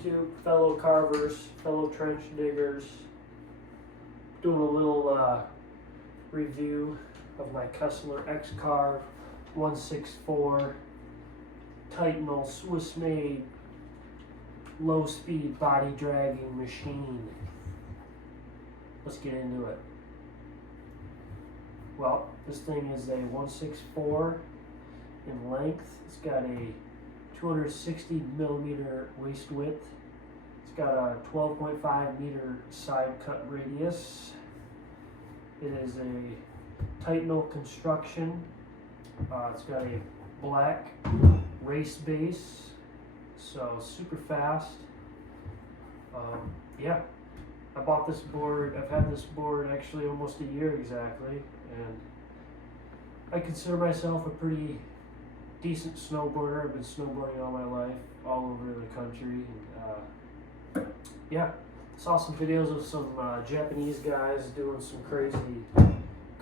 YouTube, fellow carvers, fellow trench diggers. Doing a little review of my Kessler X carve 164 Titanal Swiss made low speed body dragging machine. Let's get into it. Well, this thing is a 164 in length. It's got a 260 millimeter waist width. It's got a 12.5 meter side cut radius. It is a Titanal construction. It's got a black race base, so super fast. Yeah, I bought this board. I've had this board actually almost a year exactly, and I consider myself a pretty decent snowboarder. I've been snowboarding all my life, all over the country. And, yeah, saw some videos of some Japanese guys doing some crazy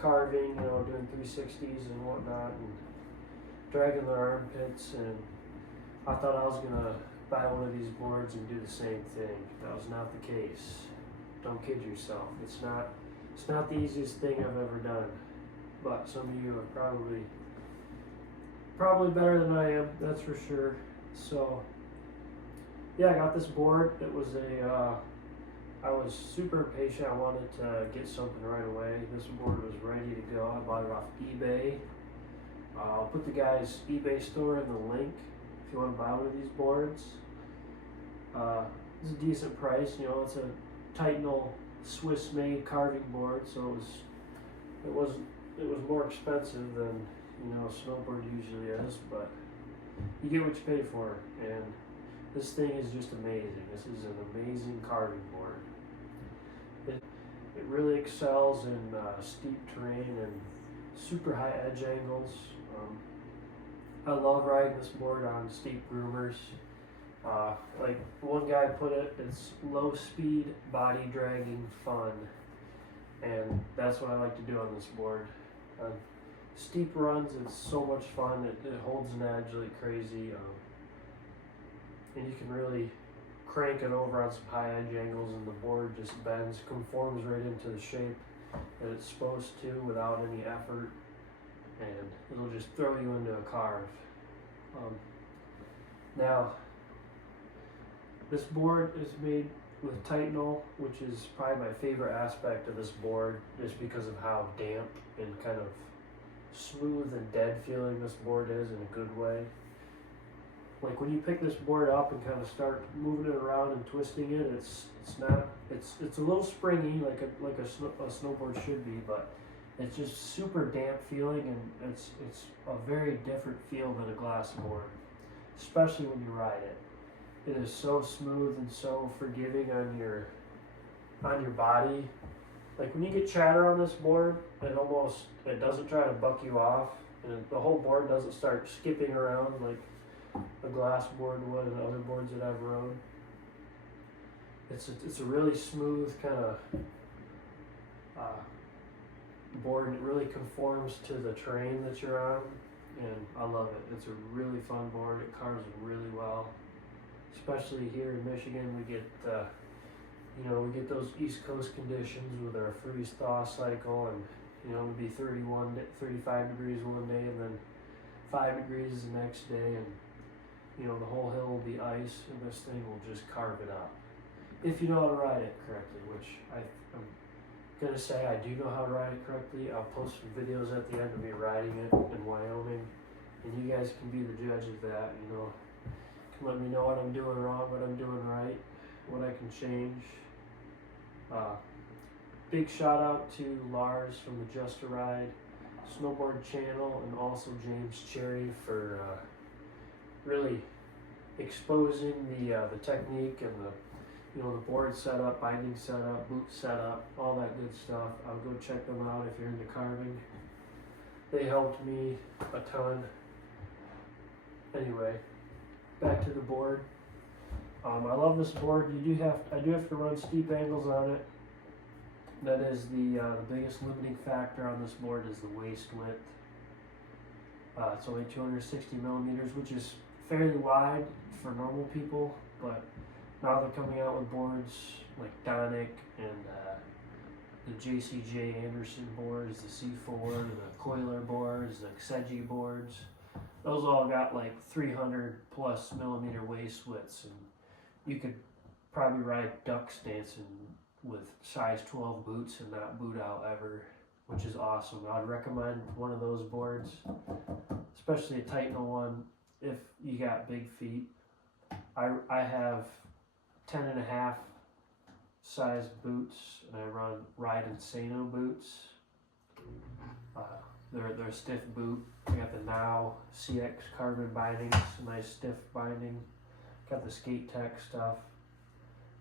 carving, you know, doing 360s and whatnot, and dragging their armpits. And I thought I was gonna buy one of these boards and do the same thing. That was not the case. Don't kid yourself. It's not the easiest thing I've ever done. But some of you are probably better than I am, that's for sure. So yeah, I got this board. It was I was super impatient. I wanted to get something right away. This board was ready to go. I bought it off eBay. I'll put the guy's eBay store in the link if you want to buy one of these boards. It's a decent price, you know. It's a Titanal Swiss made carving board, so it was more expensive than, you know, a snowboard usually is, but you get what you pay for. And this thing is just amazing. This is an amazing carving board. It really excels in steep terrain and super high edge angles. I love riding this board on steep groomers. Like one guy put it, it's low speed body dragging fun, and that's what I like to do on this board. Steep runs, it's so much fun. It holds an edge like crazy, and you can really crank it over on some high edge angles, and the board just bends, conforms right into the shape that it's supposed to without any effort, and it'll just throw you into a carve. Now, this board is made with Titanal, which is probably my favorite aspect of this board, just because of how damp and kind of smooth and dead feeling this board is in a good way. Like when you pick this board up and kind of start moving it around and twisting it, it's a little springy like a snowboard should be, but it's just super damp feeling, and it's a very different feel than a glass board, especially when you ride it. It is so smooth and so forgiving on your body. Like when you get chatter on this board, it doesn't try to buck you off, and the whole board doesn't start skipping around like a glass board would and other boards that I've rode. It's a really smooth kind of board, and it really conforms to the terrain that you're on, and I love it. It's a really fun board. It carves really well. Especially here in Michigan, we get those East Coast conditions with our freeze thaw cycle, and you know, it'll be 35 degrees one day, and then 5 degrees the next day, and you know, the whole hill will be ice, and this thing will just carve it up if you know how to ride it correctly, which I'm gonna say I do know how to ride it correctly. I'll post some videos at the end of me riding it in Wyoming, and you guys can be the judge of that. You know, let me know what I'm doing wrong, what I'm doing right, what I can change. Big shout out to Lars from the Just a Ride snowboard channel, and also James Cherry for really exposing the technique and the board setup, binding setup, boot setup, all that good stuff. I'll go check them out if you're into carving. They helped me a ton. Anyway, back to the board. I love this board. I do have to run steep angles on it. That is the biggest limiting factor on this board is the waist width. It's only 260 millimeters, which is fairly wide for normal people, but Now they're coming out with boards like Donic and the JCJ Anderson boards, the C4, the Coiler boards, the Xeji boards. Those all got like 300 plus millimeter waist widths, and you could probably ride duck dancing with size 12 boots and not boot out ever, which is awesome. I'd recommend one of those boards, especially a Titanal one if you got big feet. I have 10.5 size boots, and I ride Insano boots. They're a stiff boot. I got the Now CX carbon bindings, a nice stiff binding. Got the Skate Tech stuff.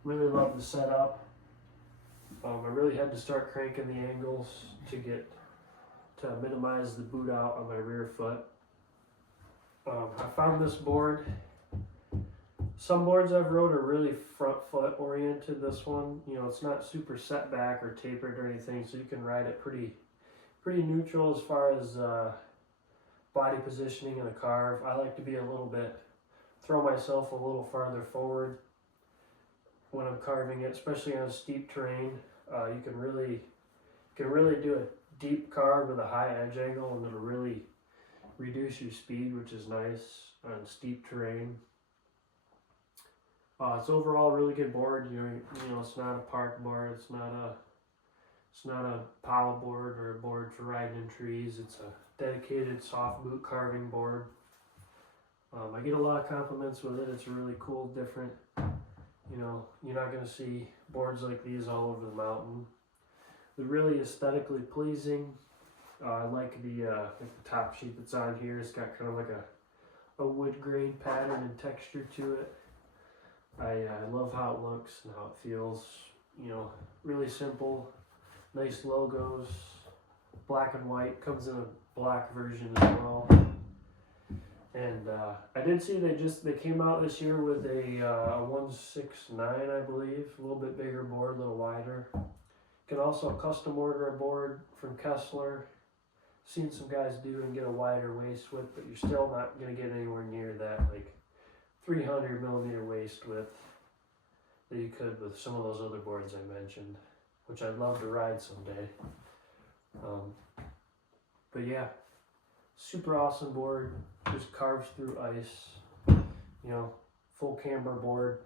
Really love the setup. I really had to start cranking the angles to minimize the boot out on my rear foot. I found this board. Some boards I've rode are really front foot oriented. This one, it's not super set back or tapered or anything, so you can ride it pretty neutral as far as body positioning in a carve. I like to be throw myself a little farther forward when I'm carving it, especially on steep terrain. You can really do a deep carve with a high edge angle, and it'll really reduce your speed, which is nice on steep terrain. It's overall a really good board. It's not a park board. It's not a pile board or a board for riding in trees. It's a dedicated soft boot carving board. I get a lot of compliments with it. It's a really cool, different. You're not going to see boards like these all over the mountain. They're really aesthetically pleasing. I like the top sheet that's on here. It's got kind of like a wood grain pattern and texture to it. I love how it looks and how it feels. Really simple, nice logos, black and white. Comes in a black version as well. And I did see they came out this year with a 169, I believe, a little bit bigger board, a little wider. You can also custom order a board from Kessler. Seen some guys do and get a wider waist width, but you're still not going to get anywhere near that 300 millimeter waist width that you could with some of those other boards I mentioned, which I'd love to ride someday. But yeah, super awesome board. Just carves through ice. Full camber board.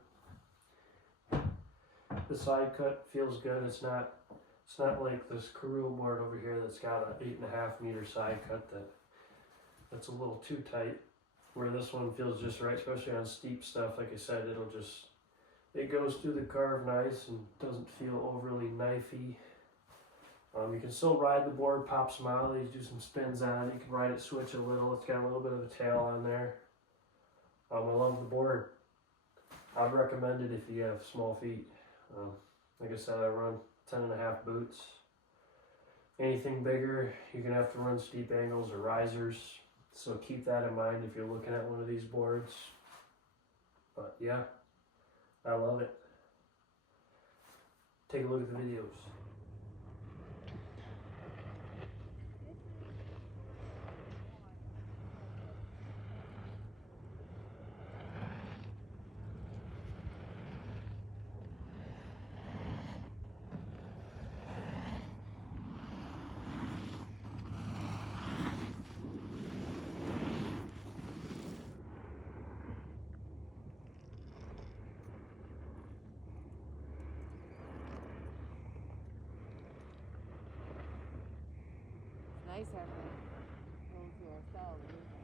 The side cut feels good. It's not like this Karoo board over here that's got an 8.5 meter side cut that's a little too tight. Where this one feels just right, especially on steep stuff. Like I said, it goes through the carve nice and doesn't feel overly knifey. You can still ride the board, pop some ollies, do some spins on it. You can ride it, switch a little. It's got a little bit of a tail on there. I love the board. I'd recommend it if you have small feet. Like I said, I run 10.5 boots. Anything bigger, you're gonna have to run steep angles or risers. So keep that in mind if you're looking at one of these boards. But yeah, I love it. Take a look at the videos. Nice having it going to ourselves.